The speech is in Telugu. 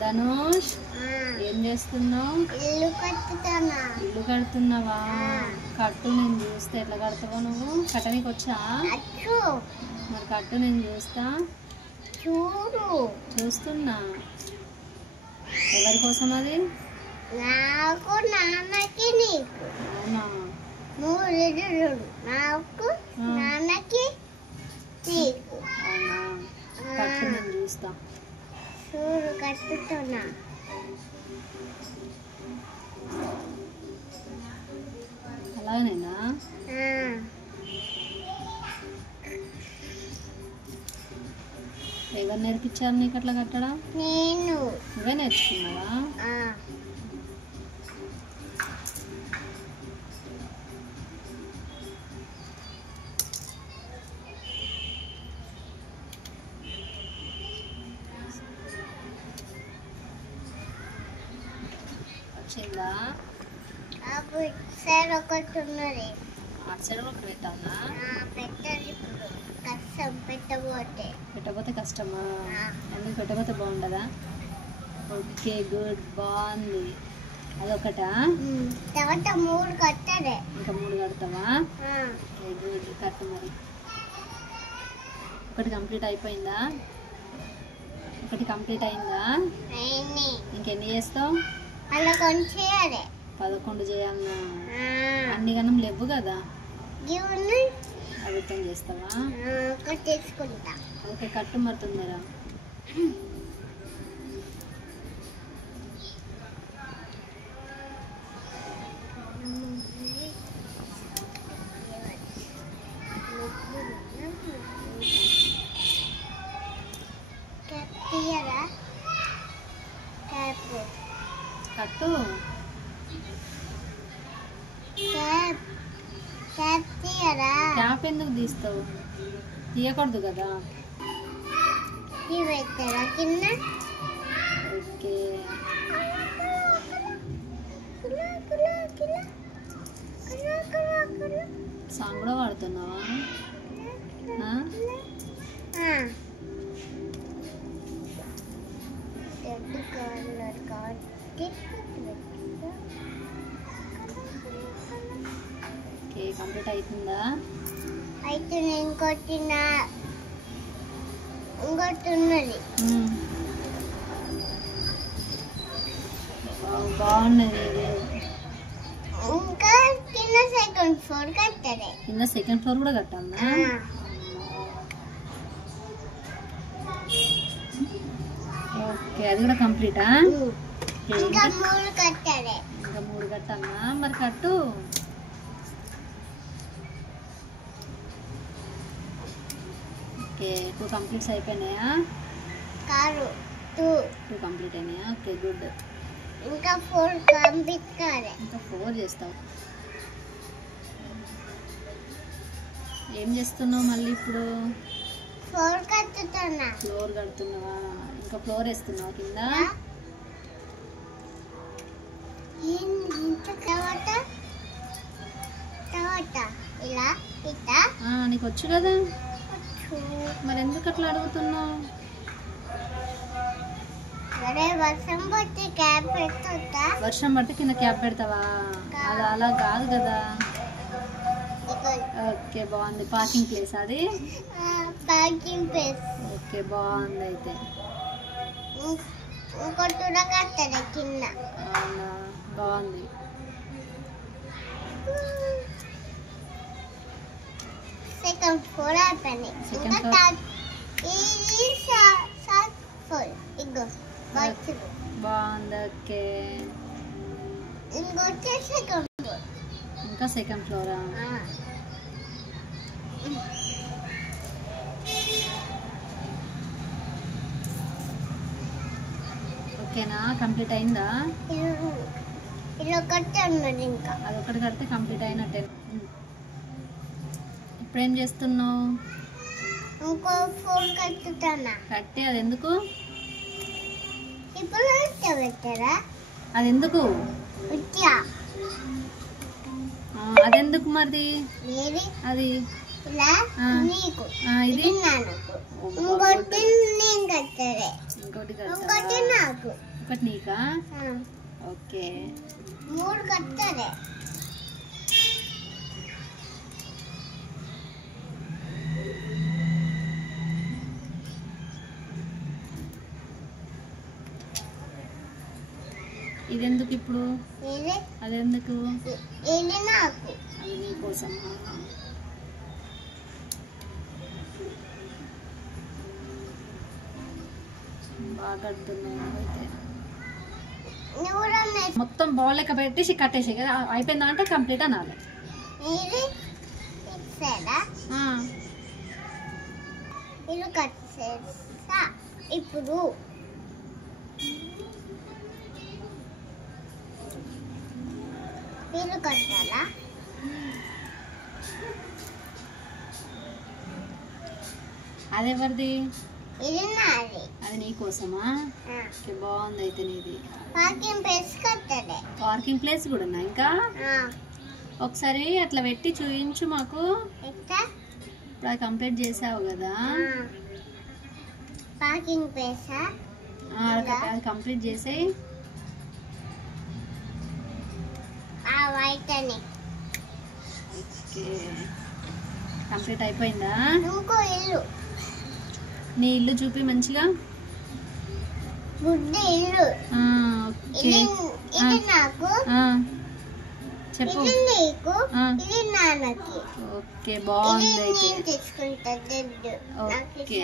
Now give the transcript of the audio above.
ధనుష్ ఏం చేస్తున్నావు? ఇల్లు కడుతున్నావా? కట్టు, నేను చూస్తే ఎట్లా కడతావో. నువ్వు కట్టనికి వచ్చా? మరి కట్టు, నేను చూస్తా. చూస్తున్నా. ఎవరి కోసం అది? నాకు, నాన్నకి, నీకు. అవునా? నాకు, నాన్నకి, నీకు. అవునా? కట్టు, నేను చూస్తా. చూడు, కట్టుతున్నా. అలాగనేనా? ఎవరు నేర్పించారు నీకు అట్లా కట్టడం? నేను. నువ్వే నేర్చుకున్నావా? వచ్చిందా? సైడ్ ఒకటి ఉన్నది. అటు సైడ్ ఒకటి పెట్టాలా? పెట్టాలి. ఇప్పుడు కష్టం పెట్టబోతే కష్టమా? ఎందుకు పెట్టబోతే బాగుండదా? ఓకే, గుడ్, బాగుంది. అదొకటా? తర్వాత 3 కట్టాలి. ఇంకా 3 కడతావా? ఓకే, గుడ్, కట్టు. మరి ఒకటి కంప్లీట్ అయిపోయిందా? ఒకటి కంప్లీట్ అయిందా? ఇంకెన్ని చేస్తావు? అలా కొంచెం చేయాలి. 11 చేయాలన్నా? అన్ని గణం లేవు కదా, అవితం చేస్తావా? తీసుకుంటా. ఓకే, కట్టు. మరి తొందర. కట్టు. క్యాప్ ఎందుకు తీస్తావు? తీయకూడదు కదా. ఓకే, సాంగ్ కూడా వాడుతున్నావా? ఓకే, కంప్లీట్ అవుతుందా? అయితే ఇంకోటి ఉన్నది. బాగున్నది ఇది. ఇంకా కింద సెకండ్ ఫ్లోర్ కట్టాలి. కింద సెకండ్ ఫ్లోర్ కూడా కట్టాలా? ఓకే, అది కూడా కంప్లీటా? ఇంకా 3 కట్టాలి. ఇంకా 3 కట్టాలా? మరి కట్టు. ఓకే, 2 కంప్లీట్స్ అయిపోయినాయా? కారు 2 కంప్లీట్ అయినాయా? Okay, good. ఇంకా 4 కంప్లీట్ కాలే. ఇంకా 4 చేస్తావు. ఏం చేస్తున్నావు మళ్ళీ ఇప్పుడు? ఫ్లోర్ కట్టుతున్నా. ఫ్లోర్ కడుతున్నావా? ఇంకా ఫ్లోర్ వేస్తున్నావా కింద? ఇలా నీకు వచ్చు కదా, మరి ఎందుకు అట్లా అడుగుతున్నావు? వర్షం పడితే క్యాప్ పెడతా. వర్షం పడితే కింద క్యాప్ పెడతావా? అలా కాదు కదా. ఓకే, బాగుంది. పార్కింగ్ ప్లేస్ అది? Parking place. ఓకే, బాగుంది. అయితే ఇంకోటి కట్టాలి కింద. అవునా? బాగుంది. సెకండ్ ఫ్లోర్ అయిపోయింది. బాగుంది. ఓకే, ఇంకోటి సెకండ్ ఫ్లోర్. ఇంకా సెకండ్ ఫ్లోరా? ఓకేనా? కంప్లీట్ అయిందా? ఇలా కట్టే ఉన్నది. ఇంకా అదొకటి కడితే కంప్లీట్ అయినట్టే. ఇప్పుడేం చేస్తున్నావు? ఇంకో 4 కట్టుతున్నా. కట్టి అది ఎందుకు? ఇప్పుడు పెట్టారా? అది ఎందుకు? అదెందుకు మరి? అది ఇలా నీకు ఇది నాకు. ఇంకోటి నేను కట్టాలి. ఇంకోటి ఇంకోటి నాకు. ఒకటి నీకా? ఓకే 3 కట్టాలి. ఇదెందుకు ఇప్పుడు? అదెందుకు? ఇది నాకు. అది నీకోసం. బాగా అడుగుతున్నావు అయితే. మొత్తం బాల్ లెక్క పెట్టేసి కట్టేసి కదా అయిపోయిందా అంటే కంప్లీట్ అనాలి. ఇది కట్టేసా. ఇప్పుడు ఇల్లు కట్టాలా? అదెవరిది? ఇది నాది. అది నీకోసమా? బాగుంది అయితే నీది. పార్కింగ్ ప్లేస్ కట్టాలి. పార్కింగ్ ప్లేస్ కూడా ఉన్నా ఇంకా? ఒకసారి అట్లా పెట్టి చూపించు మాకు. ఇప్పుడు అది కంప్లీట్ చేసావు కదా. పార్కింగ్ ప్లేస్ అది కంప్లీట్ చేసేయి. వైట్ అని. ఓకే కంప్లీట్ అయిపోయిందా? ఇంకో ఇల్లు. నీ ఇల్లు చూపి మంచిగా. గుడ్ ఇల్లు. ఓకే ఇది నాకు. చెప్పు. ఇది నీకు. ఇది నాన్నకి. ఓకే బాగుంది అయితే. తీసుకుంటా. ఓకే